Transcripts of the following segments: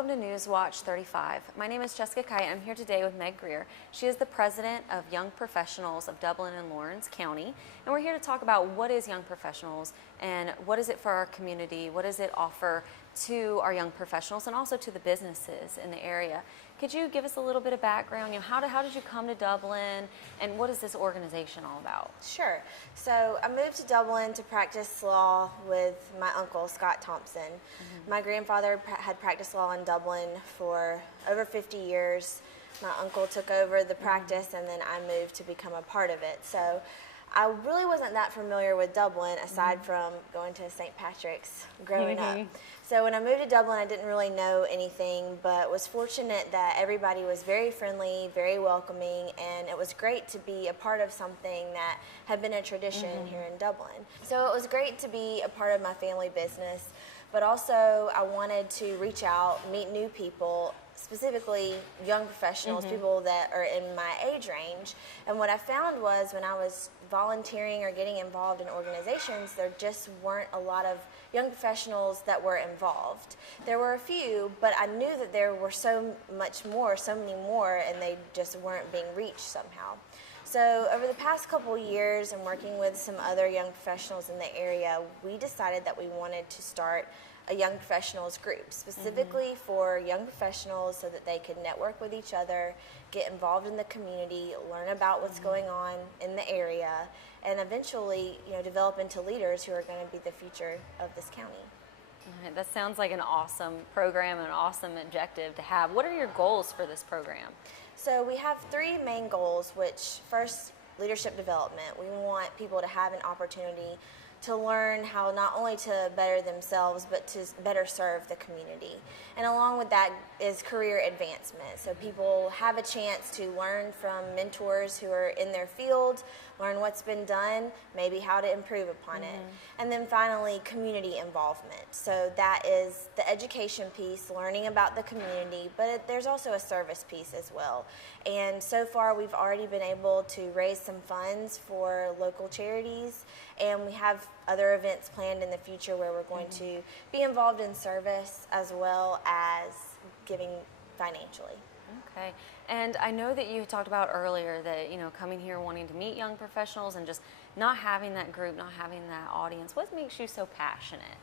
welcome to Newswatch 35. My name is Jessica Kite. I'm here today with Meg Greer. She is the president of Young Professionals of Dublin and Lawrence County, and we're here to talk about what is Young Professionals and what is it for our community, what does it offer to our young professionals and also to the businesses in the area. Could you give us a little bit of background? How did you come to Dublin, and what is this organization all about? Sure. So I moved to Dublin to practice law with my uncle, Scott Thompson. My grandfather had practiced law in Dublin for over 50 years. My uncle took over the practice, and then I moved to become a part of it. So I really wasn't that familiar with Dublin aside from going to St. Patrick's growing up. So when I moved to Dublin, I didn't really know anything, but was fortunate that everybody was very friendly, very welcoming, and it was great to be a part of something that had been a tradition here in Dublin. So it was great to be a part of my family business, but also I wanted to reach out, meet new people, specifically young professionals, people that are in my age range. And what I found was when I was volunteering or getting involved in organizations, there just weren't a lot of young professionals that were involved. There were a few, but I knew that there were so many more, and they just weren't being reached somehow. So over the past couple years and working with some other young professionals in the area, we decided that we wanted to start a young professionals group, specifically for young professionals so that they could network with each other, get involved in the community, learn about what's going on in the area, and eventually, develop into leaders who are going to be the future of this county. Right, that sounds like an awesome program and an awesome objective to have. What are your goals for this program? So we have three main goals, which first, leadership development. We want people to have an opportunity to learn how not only to better themselves, but to better serve the community. And along with that is career advancement. So people have a chance to learn from mentors who are in their field, learn what's been done, maybe how to improve upon it. And then finally, community involvement. So that is the education piece, learning about the community, but there's also a service piece as well. And so far, we've already been able to raise some funds for local charities, and we have other events planned in the future where we're going to be involved in service as well as giving financially. Okay, and I know that you talked about earlier that, coming here wanting to meet young professionals and just not having that group, not having that audience. What makes you so passionate?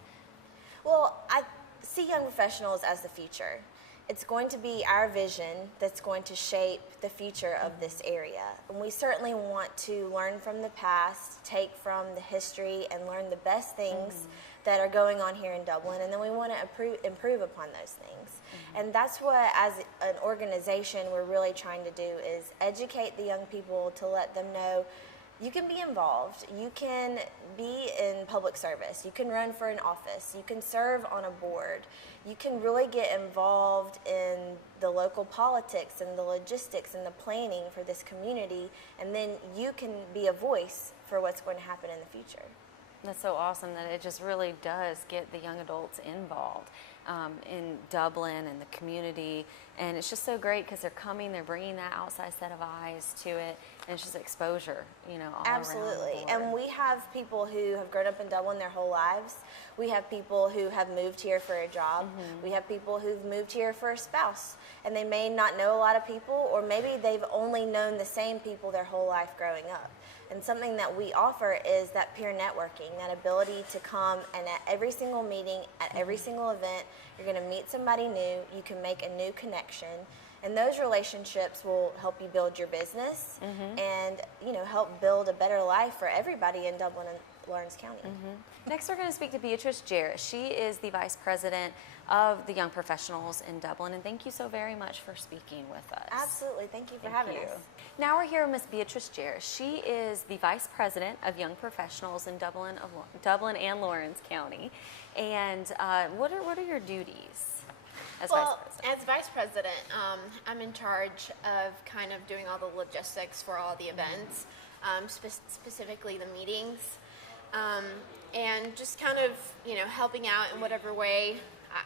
Well, I see young professionals as the future. It's going to be our vision that's going to shape the future of this area. And we certainly want to learn from the past, take from the history, and learn the best things that are going on here in Dublin, and then we want to improve upon those things. And that's what, as an organization, we're really trying to do, is educate the young people to let them know you can be involved, you can be in public service, you can run for an office, you can serve on a board, you can really get involved in the local politics and the logistics and the planning for this community, and then you can be a voice for what's going to happen in the future. That's so awesome that it just really does get the young adults involved in Dublin and the community, and it's just so great because they're coming, they're bringing that outside set of eyes to it, and it's just exposure, all Absolutely. around the board. And we have people who have grown up in Dublin their whole lives. We have people who have moved here for a job. We have people who've moved here for a spouse, and they may not know a lot of people, or maybe they've only known the same people their whole life growing up. And something that we offer is that peer networking, that ability to come and at every single meeting, at every single event, you're going to meet somebody new, you can make a new connection, and those relationships will help you build your business and, help build a better life for everybody in Dublin and Lawrence County. Next, we're going to speak to Beatrice Jarrett. She is the Vice President of the Young Professionals in Dublin, and thank you so very much for speaking with us. Absolutely. Thank you for having us. Now we're here with Miss Beatrice Jarrett. She is the Vice President of Young Professionals in Dublin and Lawrence County. And what are your duties as Vice President? As Vice President, I'm in charge of kind of doing all the logistics for all the events, specifically the meetings, and just kind of, helping out in whatever way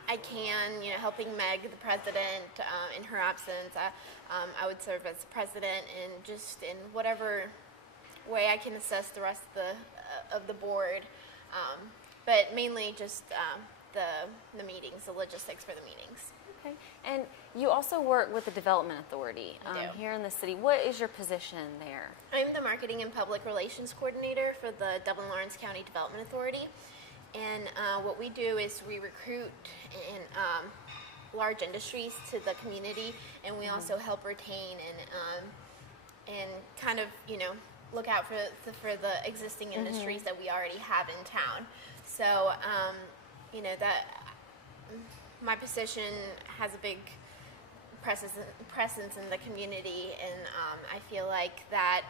I can, helping Meg, the president, in her absence. I would serve as president, and just in whatever way I can assist the rest of the board. But mainly just the meetings, the logistics for the meetings. Okay. And you also work with the Development Authority I do. here in the city. What is your position there? I'm the Marketing and Public Relations Coordinator for the Dublin-Lawrence County Development Authority. And what we do is we recruit in large industries to the community, and we also help retain and kind of, look out for the existing industries that we already have in town. So, that my position has a big presence in the community, and I feel like that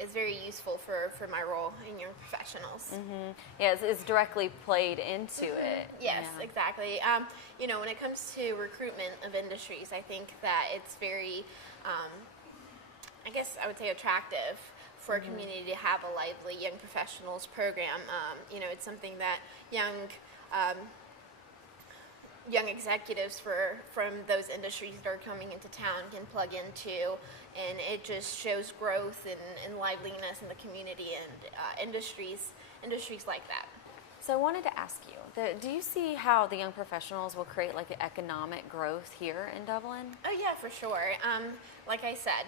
is very useful for my role in young professionals. Yeah, it's directly played into it. Yes, Yeah. exactly. When it comes to recruitment of industries, I think that it's very, I guess I would say, attractive for a community to have a lively young professionals program. It's something that young executives from those industries that are coming into town can plug into, and it just shows growth and liveliness in the community and industries like that. So I wanted to ask you, do you see how the young professionals will create like an economic growth here in Dublin? Oh yeah, for sure. Like I said,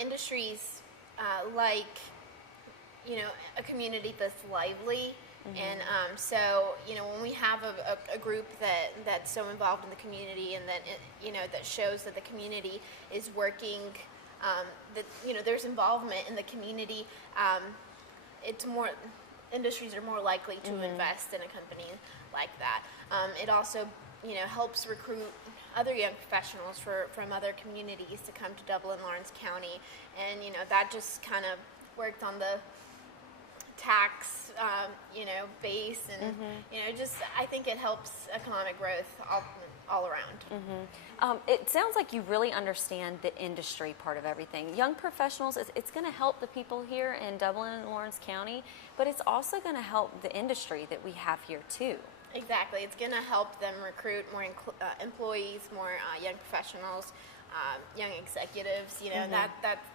industries like a community that's lively. And so, when we have a group that's so involved in the community, and that shows that the community is working, that there's involvement in the community, industries are more likely to invest in a company like that. It also, helps recruit other young professionals from other communities to come to Dublin-Lawrence County, and that just kind of worked on the tax, base, and I think it helps economic growth all around. It sounds like you really understand the industry part of everything. Young professionals, it's going to help the people here in Dublin and Lawrence County, but it's also going to help the industry that we have here too. Exactly, it's going to help them recruit more employees, more young professionals, young executives.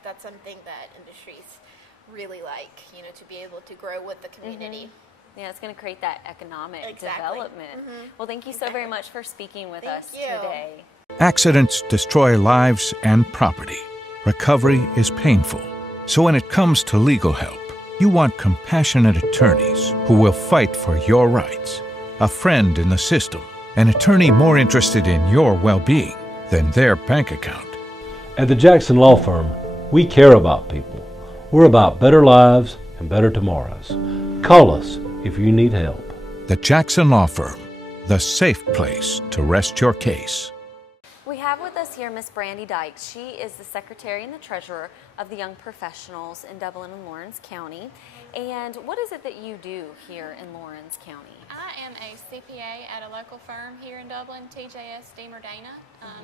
That's something that industries really like, to be able to grow with the community. Yeah, it's going to create that economic Exactly. development. Well, thank you so very much for speaking with us Thank you. today. Accidents destroy lives and property. Recovery is painful. So when it comes to legal help, you want compassionate attorneys who will fight for your rights. A friend in the system, an attorney more interested in your well-being than their bank account. At the Jackson Law Firm, we care about people. We're about better lives and better tomorrows. Call us if you need help. The Jackson Law Firm, the safe place to rest your case. We have with us here Miss Brandy Dyke. She is the Secretary and the Treasurer of the Young Professionals in Dublin and Lawrence County. And what is it that you do here in Lawrence County? I am a CPA at a local firm here in Dublin, TJS Deemer Dana.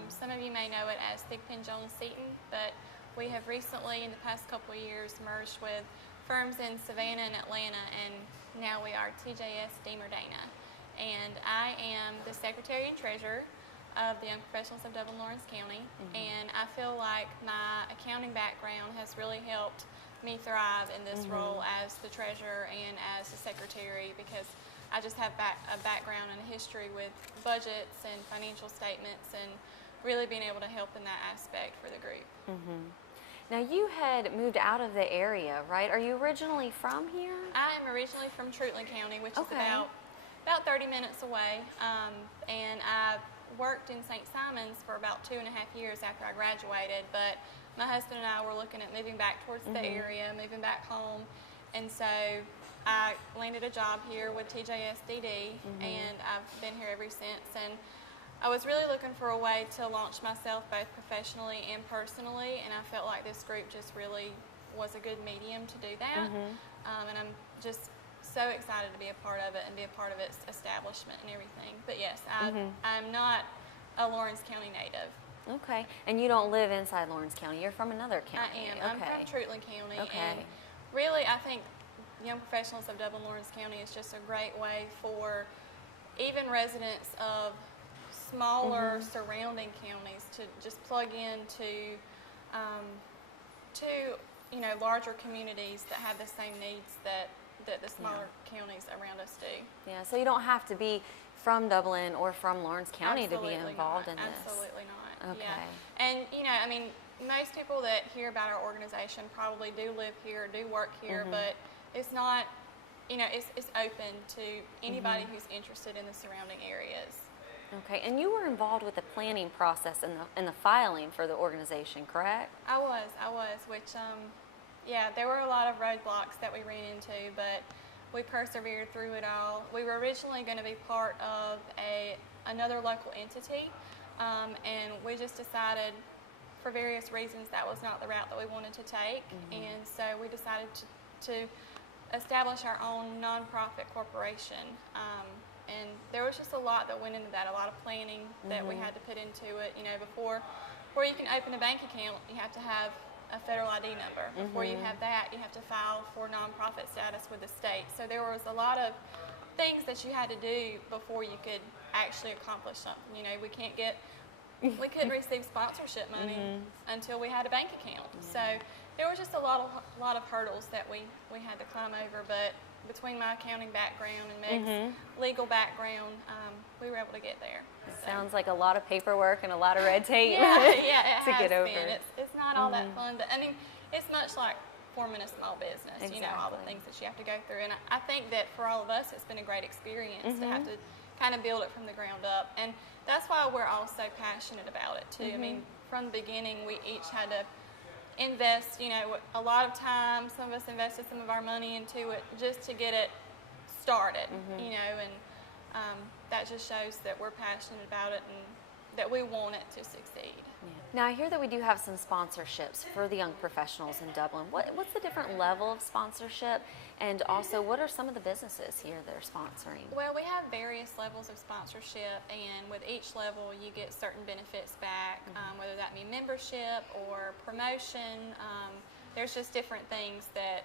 Some of you may know it as Thigpen Jones Seton, but we have recently, in the past couple of years, merged with firms in Savannah and Atlanta, and now we are TJS Deemer Dana. And I am the Secretary and Treasurer of the Young Professionals of Dublin Lawrence County, and I feel like my accounting background has really helped me thrive in this role as the Treasurer and as the Secretary, because I just have a background and a history with budgets and financial statements, and really being able to help in that aspect for the group. Now, you had moved out of the area, right? Are you originally from here? I am originally from Trutland County, which is Okay. about 30 minutes away, and I worked in St. Simon's for about 2.5 years after I graduated, but my husband and I were looking at moving back towards the area, moving back home, and so I landed a job here with TJSDD, and I've been here ever since. And I was really looking for a way to launch myself both professionally and personally, and I felt like this group just really was a good medium to do that. And I'm just so excited to be a part of it and be a part of its establishment and everything. But yes, I'm not a Lawrence County native. Okay. And you don't live inside Lawrence County. You're from another county. I am. I'm from Trutland County. Okay. And really, I think Young Professionals of Dublin Lawrence County is just a great way for even residents of smaller surrounding counties to just plug into larger communities that have the same needs that that the smaller counties around us do. Yeah, so you don't have to be from Dublin or from Lawrence County to be Absolutely involved not. in this. Absolutely not. Okay. Yeah. And I mean, most people that hear about our organization probably do live here, do work here, but it's not, it's open to anybody who's interested in the surrounding areas. Okay, and you were involved with the planning process and the filing for the organization, correct? I was, which, there were a lot of roadblocks that we ran into, but we persevered through it all. We were originally going to be part of another local entity, and we just decided, for various reasons, that was not the route that we wanted to take, and so we decided to establish our own nonprofit corporation. And there was just a lot that went into that, a lot of planning that we had to put into it. Before you can open a bank account, you have to have a federal ID number. Before you have that, you have to file for nonprofit status with the state. So there was a lot of things that you had to do before you could actually accomplish something. We couldn't receive sponsorship money until we had a bank account. So there was just a lot of hurdles that we had to climb over, but between my accounting background and Meg's legal background, we were able to get there. It sounds like a lot of paperwork and a lot of red tape it to has get over. been. It's not all that fun, but I mean, it's much like forming a small business, all the things that you have to go through. And I think that for all of us, it's been a great experience to have to kind of build it from the ground up. And that's why we're all so passionate about it too. I mean, from the beginning, we each had to invest, a lot of time. Some of us invested some of our money into it just to get it started, and that just shows that we're passionate about it and that we want it to succeed. Now, I hear that we do have some sponsorships for the young professionals in Dublin. What's the different level of sponsorship, and also what are some of the businesses here that are sponsoring? Well, we have various levels of sponsorship, and with each level you get certain benefits back, whether that be membership or promotion. There's just different things that,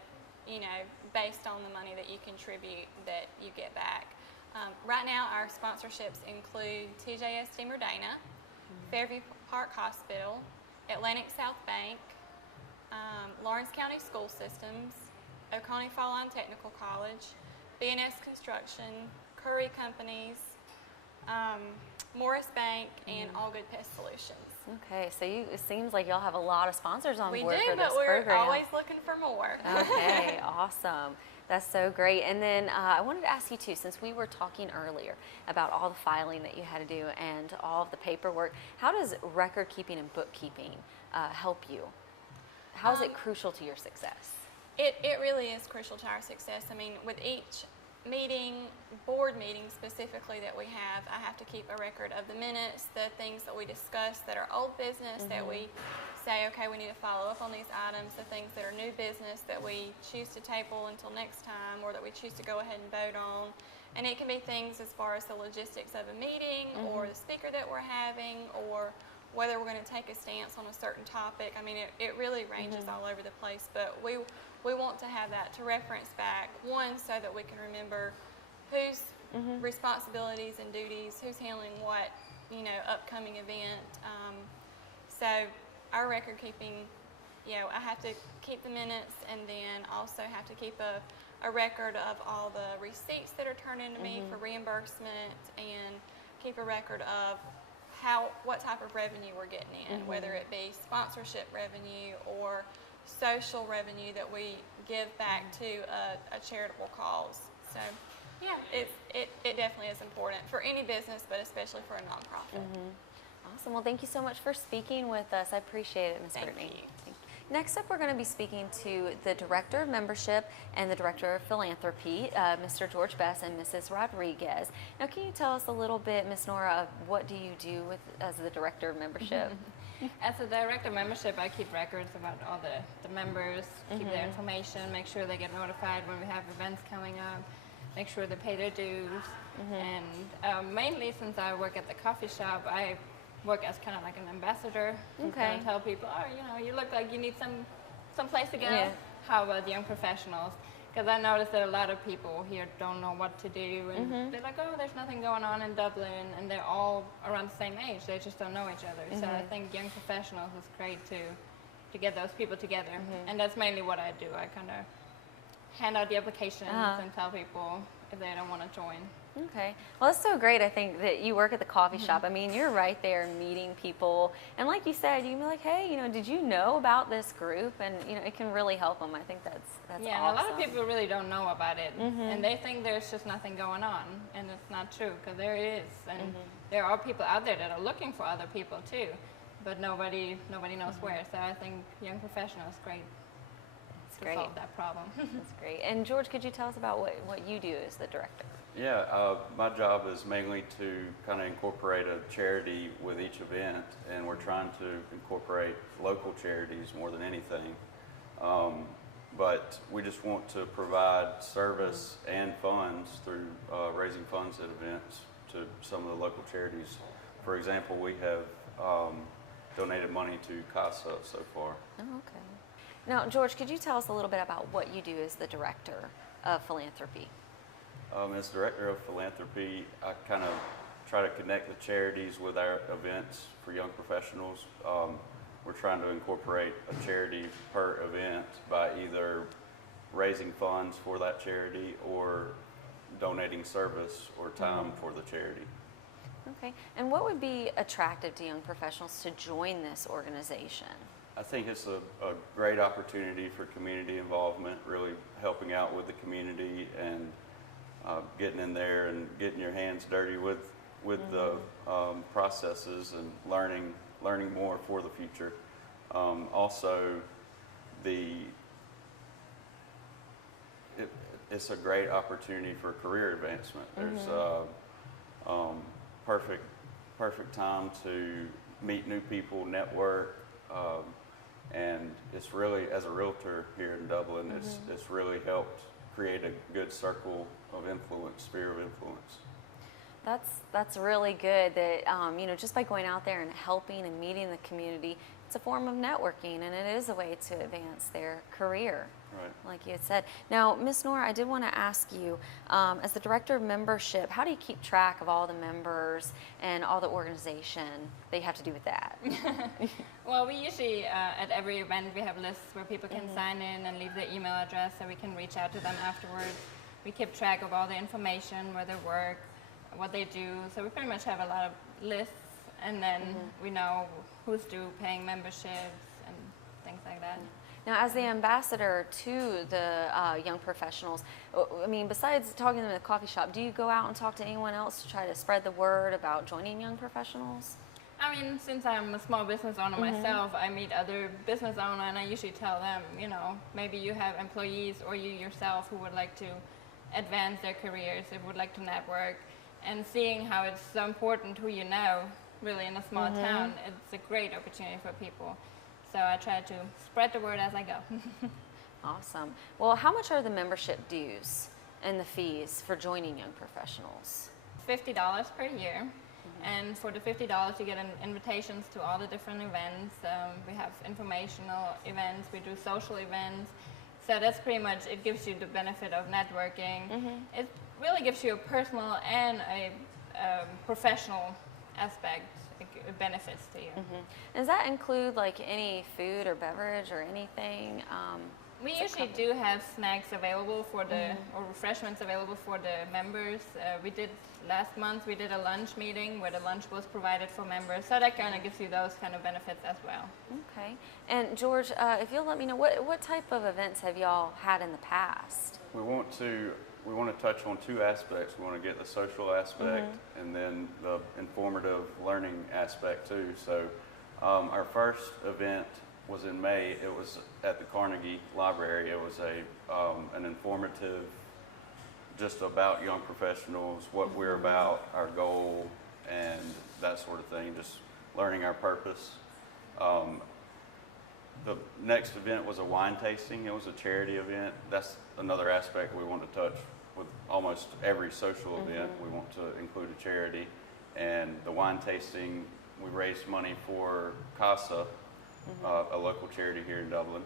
based on the money that you contribute, that you get back. Right now our sponsorships include TJS Deemer Dana, Fairview Park Hospital, Atlantic South Bank, Lawrence County School Systems, Oconee Fall Line Technical College, B&S Construction, Curry Companies, Morris Bank, and All Good Pest Solutions. Okay, so it seems like y'all have a lot of sponsors on We board do, for this but we're program. always looking for more. Okay, awesome. That's so great. And then I wanted to ask you too, since we were talking earlier about all the filing that you had to do and all of the paperwork, how does record keeping and bookkeeping help you? How is it crucial to your success? It really is crucial to our success. I mean, with each board meeting specifically that we have, I have to keep a record of the minutes, the things that we discuss that are old business, that we say, okay, we need to follow up on these items, the things that are new business that we choose to table until next time, or that we choose to go ahead and vote on. And it can be things as far as the logistics of a meeting, or the speaker that we're having, or whether we're going to take a stance on a certain topic. I mean, it really ranges all over the place, but we want to have that to reference back, one, so that we can remember whose responsibilities and duties, who's handling what, upcoming event. So our record keeping, I have to keep the minutes, and then also have to keep a record of all the receipts that are turned into me for reimbursement, and keep a record of what type of revenue we're getting in, whether it be sponsorship revenue or social revenue that we give back to a charitable cause. So, it definitely is important for any business, but especially for a nonprofit. Awesome. Well, thank you so much for speaking with us. I appreciate it, Ms. Brittany. Thank you. Next up, we're going to be speaking to the Director of Membership and the Director of Philanthropy, Mr. George Bess and Mrs. Rodriguez. Now, can you tell us a little bit, Ms. Nora, of what do you do as the Director of Membership? As a Director of Membership, I keep records about all the members, keep their information, make sure they get notified when we have events coming up, make sure they pay their dues. And mainly, since I work at the coffee shop, I work as kind of like an ambassador. Okay. And tell people, you look like you need some place to go. Yeah. How about young professionals? Because I noticed that a lot of people here don't know what to do, and they're like, oh, there's nothing going on in Dublin, and they're all around the same age. They just don't know each other. So I think young professionals is great to get those people together, and that's mainly what I do. I kind of hand out the applications and tell people if they don't want to join. Okay. Well, it's so great, I think, that you work at the coffee shop. I mean, you're right there meeting people. And like you said, you can be like, hey, did you know about this group? And, it can really help them. I think that's yeah, awesome. A lot of people really don't know about it. And they think there's just nothing going on. And it's not true, because there is. And there are people out there that are looking for other people, too. But nobody knows where. So I think Young Professionals is great. To solve that problem. That's great. And George, could you tell us about what you do as the director? Yeah, my job is mainly to kind of incorporate a charity with each event, and we're trying to incorporate local charities more than anything. But we just want to provide service and funds through raising funds at events to some of the local charities. For example, we have donated money to CASA so far. Oh, okay. Now, George, could you tell us a little bit about what you do as the director of philanthropy? As director of philanthropy, I kind of try to connect the charities with our events for young professionals. We're trying to incorporate a charity per event by either raising funds for that charity or donating service or time for the charity. Okay. And what would be attractive to young professionals to join this organization? I think it's a great opportunity for community involvement, really helping out with the community and getting in there and getting your hands dirty with the processes and learning more for the future. Also, it's a great opportunity for career advancement. There's perfect time to meet new people, network. And it's really, as a realtor here in Dublin, it's really helped create a good circle of influence, sphere of influence. That's really good that, just by going out there and helping and meeting the community, it's a form of networking, and it is a way to advance their career, right, like you had said. Now, Ms. Nora, I did want to ask you, as the Director of Membership, how do you keep track of all the members and all the organization that you have to do with that? Well, we usually, at every event, we have lists where people can sign in and leave their email address so we can reach out to them afterwards. We keep track of all the information, where they work, what they do. So we pretty much have a lot of lists, and then we know who's due paying memberships and things like that. Now, as the ambassador to the young professionals, I mean, besides talking to them at the coffee shop, do you go out and talk to anyone else to try to spread the word about joining young professionals? I mean, since I'm a small business owner myself, I meet other business owners, and I usually tell them, maybe you have employees or you yourself who would like to advance their careers, who would like to network, and seeing how it's so important who you know, really in a small town, it's a great opportunity for people. So I try to spread the word as I go. Awesome. Well, how much are the membership dues and the fees for joining young professionals? $50 per year. And for the $50, you get invitations to all the different events. We have informational events, we do social events. So that's pretty much, it gives you the benefit of networking. It really gives you a personal and a professional aspect. It benefits to you. Does that include like any food or beverage or anything? We usually do have snacks available for the, or refreshments available for the members. Last month we did a lunch meeting where the lunch was provided for members. So that kind of gives you those kind of benefits as well. Okay. And George, if you'll let me know, what type of events have y'all had in the past? We want to touch on two aspects. We want to get the social aspect and then the informative learning aspect too. So our first event was in May. It was at the Carnegie Library. It was an informative, just about young professionals, what we're about, our goal, and that sort of thing, just learning our purpose. The next event was a wine tasting. It was a charity event. That's another aspect we want to touch. With almost every social event, we want to include a charity. And the wine tasting, we raised money for CASA, a local charity here in Dublin.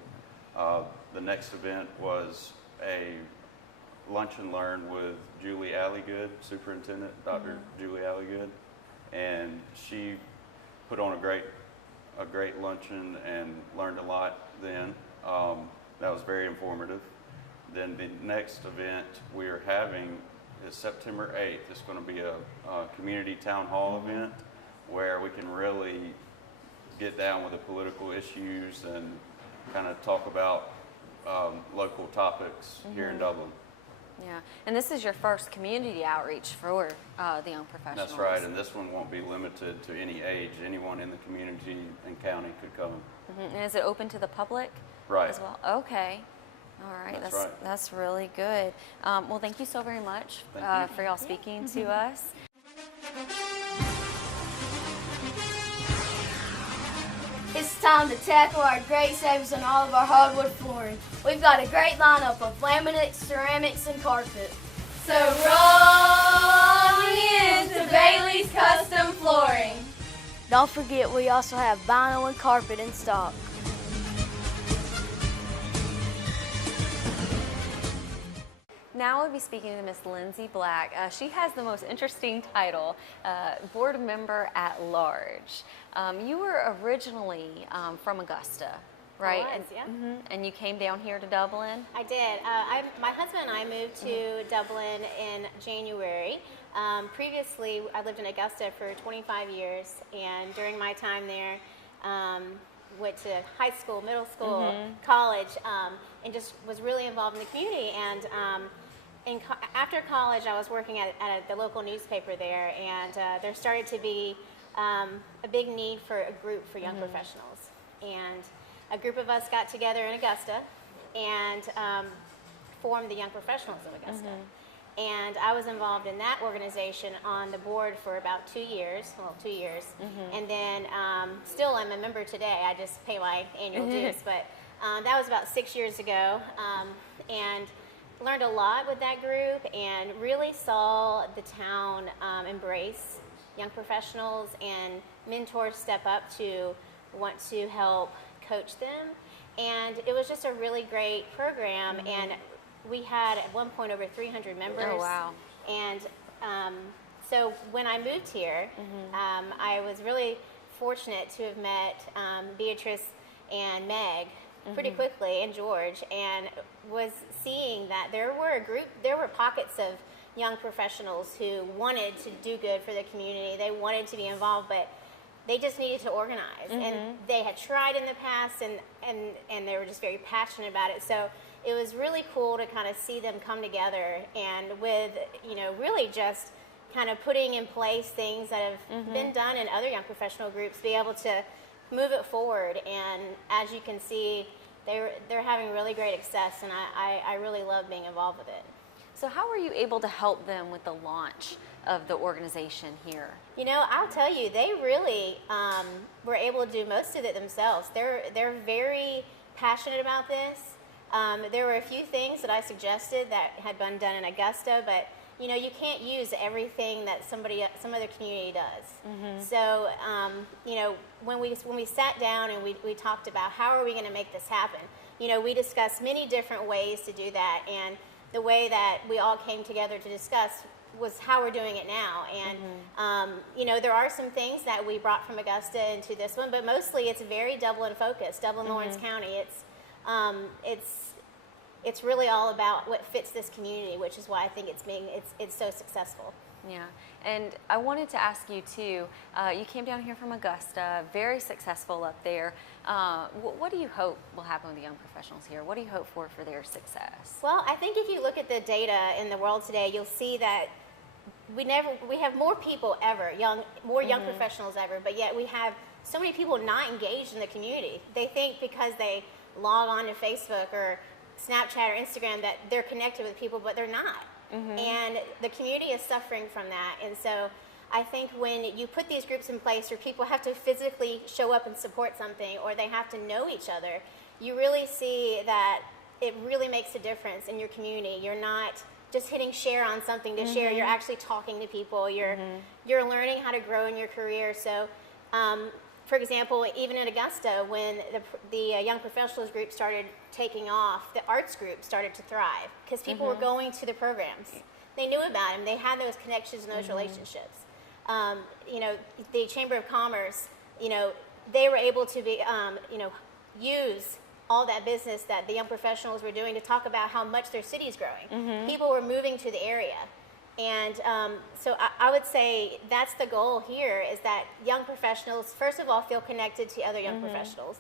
The next event was a lunch and learn with Julie Alligood, Superintendent Dr. Julie Alligood, and she put on a great luncheon and learned a lot then. That was very informative. Then the next event we are having is September 8th. It's going to be a community town hall event where we can really get down with the political issues and kind of talk about local topics here in Dublin. Yeah, and this is your first community outreach for the young professionals. That's right, and this one won't be limited to any age. Anyone in the community and county could come. And is it open to the public Right. as well? Okay. All right. That's right. That's really good. Well, thank you so very much Thank you. for y'all speaking to us. It's time to tackle our great savings on all of our hardwood flooring. We've got a great lineup of laminates, ceramics, and carpet. So roll into Bailey's Custom Flooring. Don't forget, we also have vinyl and carpet in stock. Now we'll be speaking to Miss Lindsay Black. She has the most interesting title, Board Member at Large. You were originally from Augusta, right? I was, yeah. And you came down here to Dublin? I did. My husband and I moved to Dublin in January. Previously, I lived in Augusta for 25 years, and during my time there, went to high school, middle school, college, and just was really involved in the community. And after college, I was working at the local newspaper there, and there started to be a big need for a group for young professionals. And a group of us got together in Augusta and formed the Young Professionals of Augusta. And I was involved in that organization on the board for about 2 years, and then still I'm a member today. I just pay my annual dues, but that was about 6 years ago, and learned a lot with that group and really saw the town embrace young professionals and mentors step up to want to help coach them. And it was just a really great program, and we had at one point over 300 members. Oh, wow. And so when I moved here, I was really fortunate to have met Beatrice and Meg pretty quickly, and George, and was seeing that there were pockets of young professionals who wanted to do good for the community. They wanted to be involved, but they just needed to organize. And they had tried in the past, and they were just very passionate about it. So it was really cool to kind of see them come together, and with, really just kind of putting in place things that have been done in other young professional groups, be able to move it forward. And as you can see, they're having really great success, and I really love being involved with it. So how were you able to help them with the launch of the organization here? I'll tell you, they really were able to do most of it themselves. They're very passionate about this. There were a few things that I suggested that had been done in Augusta, but you can't use everything that some other community does. So when we sat down and we talked about how are we going to make this happen, we discussed many different ways to do that, and the way that we all came together to discuss was how we're doing it now. And there are some things that we brought from Augusta into this one, but mostly it's very Dublin focused, Dublin Lawrence County. It's really all about what fits this community, which is why I think it's so successful. Yeah, and I wanted to ask you too, you came down here from Augusta, very successful up there. What do you hope will happen with the young professionals here? What do you hope for their success? Well, I think if you look at the data in the world today, you'll see that we have more people ever, more young professionals ever, but yet we have so many people not engaged in the community. They think because they log on to Facebook or Snapchat or Instagram that they're connected with people, but they're not. And the community is suffering from that. And so I think when you put these groups in place where people have to physically show up and support something, or they have to know each other, you really see that it really makes a difference in your community. You're not just hitting share on something to share. You're actually talking to people. You're learning how to grow in your career. So for example, even in Augusta, when the Young Professionals group started taking off, the arts group started to thrive because people were going to the programs. They knew about them. They had those connections and those relationships. The Chamber of Commerce, they were able to be, use all that business that the young professionals were doing to talk about how much their city is growing. People were moving to the area. And so I would say that's the goal here, is that young professionals, first of all, feel connected to other young professionals.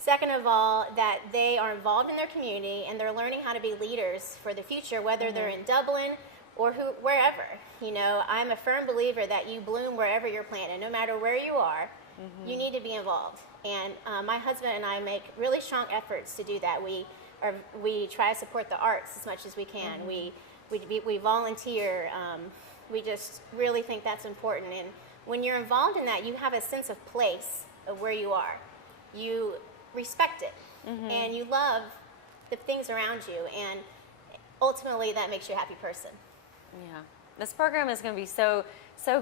Second of all, that they are involved in their community and they're learning how to be leaders for the future, whether they're in Dublin or wherever. You know, I'm a firm believer that you bloom wherever you're planted. No matter where you are, you need to be involved. And my husband and I make really strong efforts to do that. We try to support the arts as much as we can. We volunteer. We just really think that's important. And when you're involved in that, you have a sense of place of where you are. You respect it, and you love the things around you, and ultimately that makes you a happy person. Yeah, this program is going to be so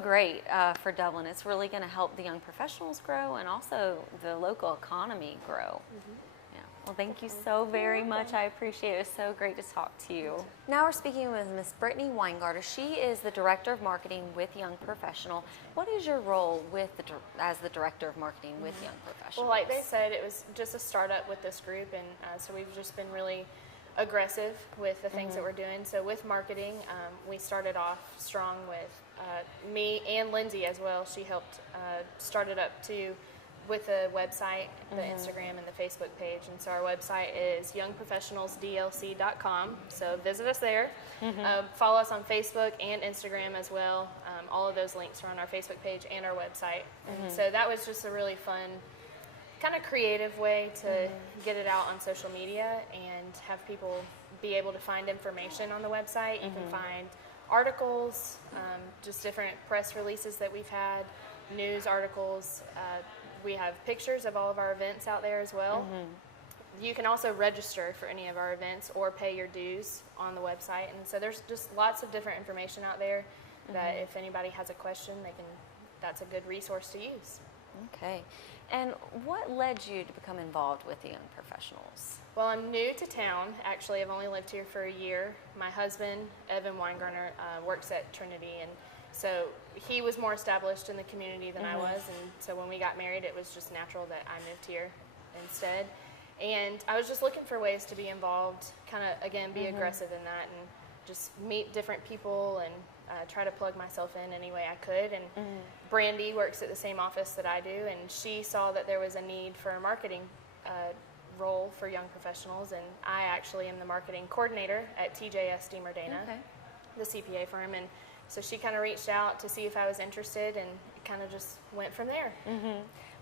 great for Dublin. It's really going to help the young professionals grow and also the local economy grow. Yeah. Well, thank you so very much. I appreciate it. It's so great to talk to you. Now we're speaking with Miss Brittany Weingarter. She is the Director of Marketing with Young Professional. What is your role with as the Director of Marketing with Young Professionals? Well, like they said, it was just a startup with this group, and so we've just been really aggressive with the things that we're doing. So with marketing, we started off strong with me and Lindsay as well. She helped start it up too, with the website, the Instagram, and the Facebook page. And so our website is youngprofessionalsdlc.com. So visit us there. Follow us on Facebook and Instagram as well. All of those links are on our Facebook page and our website. And so that was just a really fun, kind of creative way to get it out on social media and have people be able to find information on the website. You can find articles, just different press releases that we've had, news articles. We have pictures of all of our events out there as well. You can also register for any of our events or pay your dues on the website. And so there's just lots of different information out there that if anybody has a question, that's a good resource to use. Okay. And what led you to become involved with the Young Professionals? Well, I'm new to town. Actually, I've only lived here for a year. My husband, Evan Weingarter, works at Trinity, and so he was more established in the community than I was, and so when we got married, it was just natural that I moved here instead. And I was just looking for ways to be involved, kind of, again, be aggressive in that, and just meet different people and try to plug myself in any way I could. And Brandy works at the same office that I do, and she saw that there was a need for a marketing role for young professionals, and I actually am the marketing coordinator at TJS Deemer Dana, the CPA firm, and so she kind of reached out to see if I was interested, and it kind of just went from there.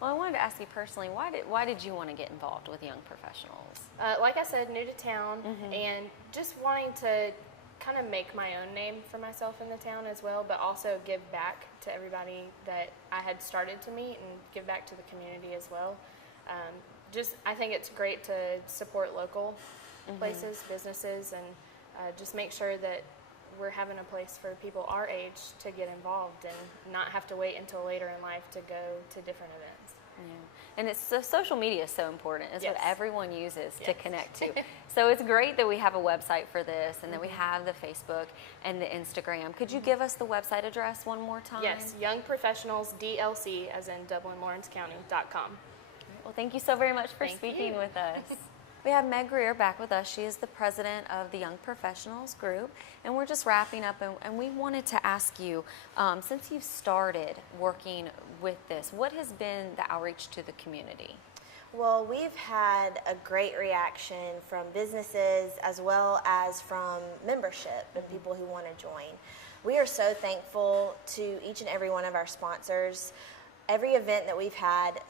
Well, I wanted to ask you personally, why did you want to get involved with Young Professionals? Like I said, new to town, and just wanting to kind of make my own name for myself in the town as well, but also give back to everybody that I had started to meet and give back to the community as well. I think it's great to support local places, businesses, and just make sure that we're having a place for people our age to get involved and not have to wait until later in life to go to different events. Yeah. And social media is so important. It's what everyone uses to connect to. So it's great that we have a website for this and that we have the Facebook and the Instagram. Could you give us the website address one more time? Yes, youngprofessionalsdlc, as in DublinLawrenceCounty.com. Well, thank you so very much for speaking with us. We have Meg Greer back with us. She is the president of the Young Professionals Group, and we're just wrapping up, and we wanted to ask you, since you've started working with this, what has been the outreach to the community? Well, we've had a great reaction from businesses as well as from membership and people who want to join. We are so thankful to each and every one of our sponsors. Every event that we've had,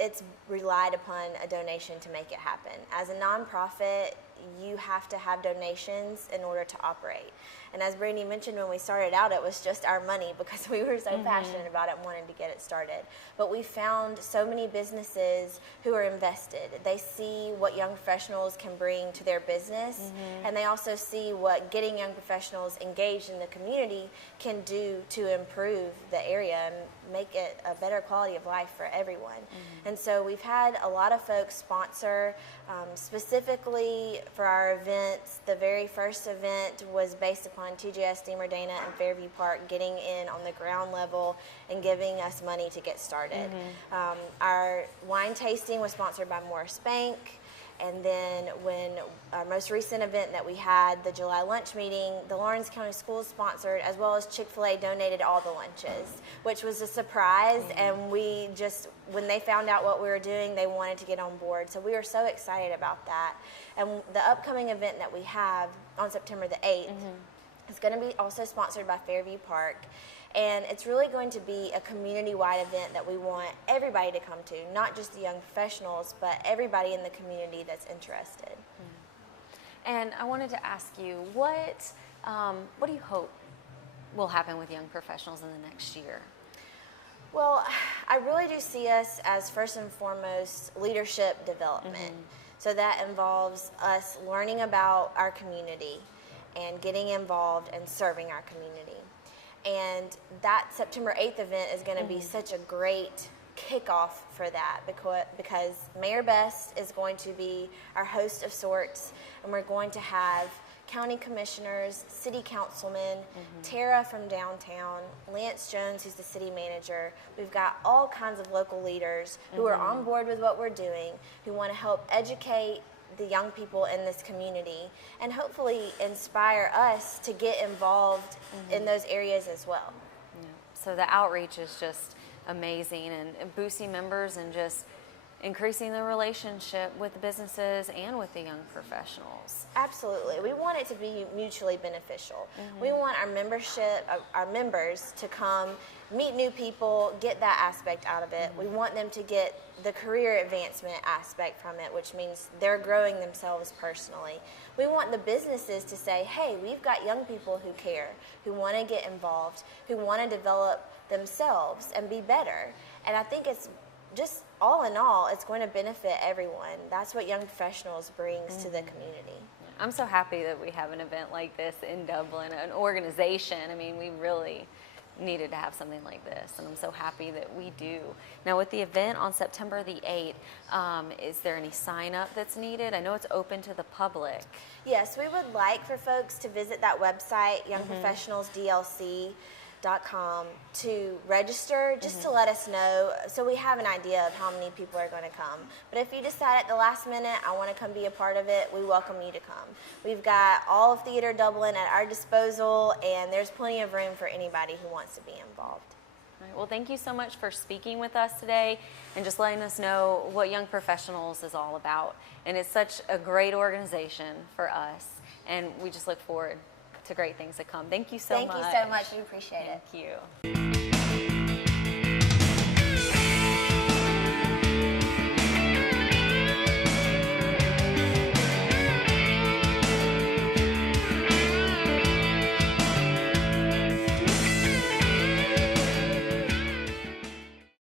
it's relied upon a donation to make it happen. As a nonprofit, you have to have donations in order to operate. And as Brandy mentioned, when we started out, it was just our money because we were so passionate about it and wanted to get it started. But we found so many businesses who are invested. They see what young professionals can bring to their business, and they also see what getting young professionals engaged in the community can do to improve the area and make it a better quality of life for everyone. And so we've had a lot of folks sponsor, specifically for our events. The very first event was based upon TJS Deemer Dana and Fairview Park getting in on the ground level and giving us money to get started. Our wine tasting was sponsored by Morris Bank, And then when our most recent event that we had, the July lunch meeting, the Lawrence County Schools sponsored, as well as Chick-fil-A donated all the lunches, which was a surprise. And we just, when they found out what we were doing, they wanted to get on board. So we were so excited about that. And the upcoming event that we have on September the 8th is going to be also sponsored by Fairview Park. And it's really going to be a community-wide event that we want everybody to come to, not just the young professionals, but everybody in the community that's interested. And I wanted to ask you, what do you hope will happen with young professionals in the next year? Well, I really do see us as first and foremost leadership development. So that involves us learning about our community and getting involved and serving our community. And that September 8th event is going to be such a great kickoff for that because Mayor Best is going to be our host of sorts, and we're going to have county commissioners, city councilmen, Tara from downtown, Lance Jones, who's the city manager. We've got all kinds of local leaders who are on board with what we're doing, who want to help educate the young people in this community and hopefully inspire us to get involved in those areas as well. So the outreach is just amazing, and boosting members and just increasing the relationship with the businesses and with the young professionals. Absolutely. We want it to be mutually beneficial. We want our membership, our members to come, meet new people, get that aspect out of it. We want them to get the career advancement aspect from it, which means they're growing themselves personally. We want the businesses to say, hey, we've got young people who care, who want to get involved, who want to develop themselves and be better. And I think it's just all in all, it's going to benefit everyone. That's what Young Professionals brings to the community. I'm so happy that we have an event like this in Dublin, an organization. I mean, we really needed to have something like this, and I'm so happy that we do. Now, with the event on September the 8th, is there any sign up that's needed? I know it's open to the public. Yes, we would like for folks to visit that website, youngprofessionalsdlc.com, to register, just to let us know, so we have an idea of how many people are going to come. But if you decide at the last minute, I want to come be a part of it, we welcome you to come. We've got all of Theater Dublin at our disposal, and there's plenty of room for anybody who wants to be involved. All right, well, thank you so much for speaking with us today and just letting us know what Young Professionals is all about. And it's such a great organization for us, and we just look forward to great things to come. Thank you so much. Thank you so much. We appreciate it. Thank you.